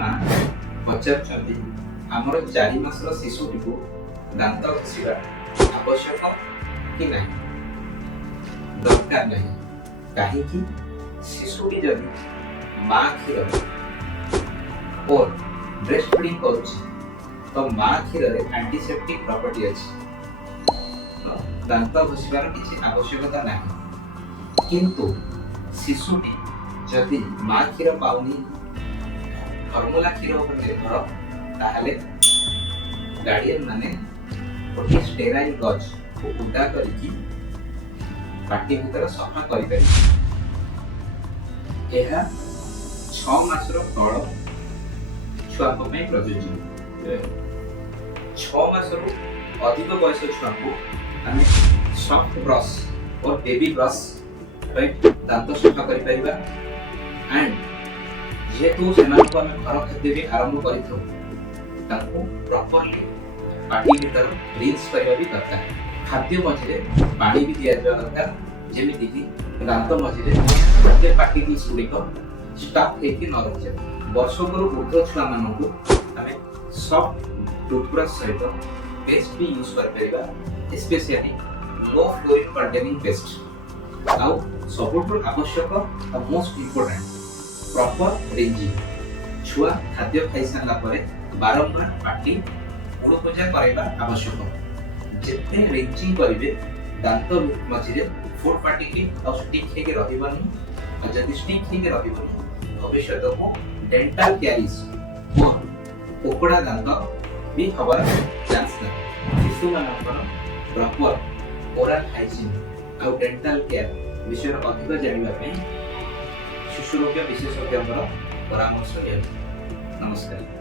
माँ पचार आमर 4 मासर शिशुटी को दांत घसीवा आवश्यक कि नहीं, दरकार नहीं। कहीं शिशुटी जदि माँ क्षीर और ब्रेस्ट फीडिंग करुछि तो माँ क्षीर एंटीसेप्टिक प्रॉपर्टी अच्छी, दांत घसीबार किसी आवश्यकता नहीं। किंतु शिशुटी जदि माँ क्षीर पाउनी फर्मुला क्षीर उपर निर्भर ताहले गार्डियन माने गोटे स्टेराइल गज को उडा करिकी पाटी भीतर सफा करि परिबे। एहा 6 मासर तळ छुआ को में प्रयोज्य। 6 मासर अधिक बयस छुआ को आमे सॉफ्ट ब्रश और बेबी ब्रश पे दांत सफा करि परिबा। एंड जेहेतु सेମାନଙ୍କୁ ଆମେ ଘର ଖାଦ୍ୟ ବି ଆରମ୍ଭ କରିଥାଉ ତାଙ୍କୁ ପ୍ରପରଲି ପାଟି ଭିତର ରିନ୍ସ କରିବା ବି ଦରକାର। ଖାଦ୍ୟ ମଝିରେ ପାଣି ବି ଦିଆଯିବା ଦରକାର ଯେମିତି କି ଦାନ୍ତ ମଝିରେ ଗୋଟିଏ ପାର୍ଟିକଲ୍ସ ଗୁଡ଼ିକ ଷ୍ଟକ୍ ହେଇକି ନ ରହିଯାଏ। ବର୍ଷକରୁ ଉର୍ଦ୍ଧ୍ୱ ଛୁଆମାନଙ୍କୁ ଆମେ ସଫ୍ଟ ଟୁଥବ୍ରଶ ସହିତ ପେଷ୍ଟ ବି ୟୁଜ୍ କରିପାରିବା, ସ୍ପେସିଆଲି लो फ्लोरिन कंटेनिंग पेस्ट। ଆଉ ସବୁଠୁ ଆବଶ୍ୟକ ଆଉ ମୋଷ୍ଟ ଇମ୍ପୋର୍ଟାଣ୍ଟ प्रॉपर रेंजिंग। छुआ खाद्य खाई सारा पर बारंबार पाटी गुड़पूजा करवा आवश्यक। जितने रेंजिंग करेंगे दांत मझे फूड पार्टिकल और स्टिक होके रहिबनी, और जदि स्टिक होके रहिबनी भविष्य को डेंटल कैरीज और पोकड़ा दांत भी हबार चांस नहीं। शिशु मानकर प्रॉपर ओरल हाइजीन और डेंटल केयर विषय अधिक जानिबा शिशु रोग विशेषज्ञ परामर्श लिया। नमस्कार।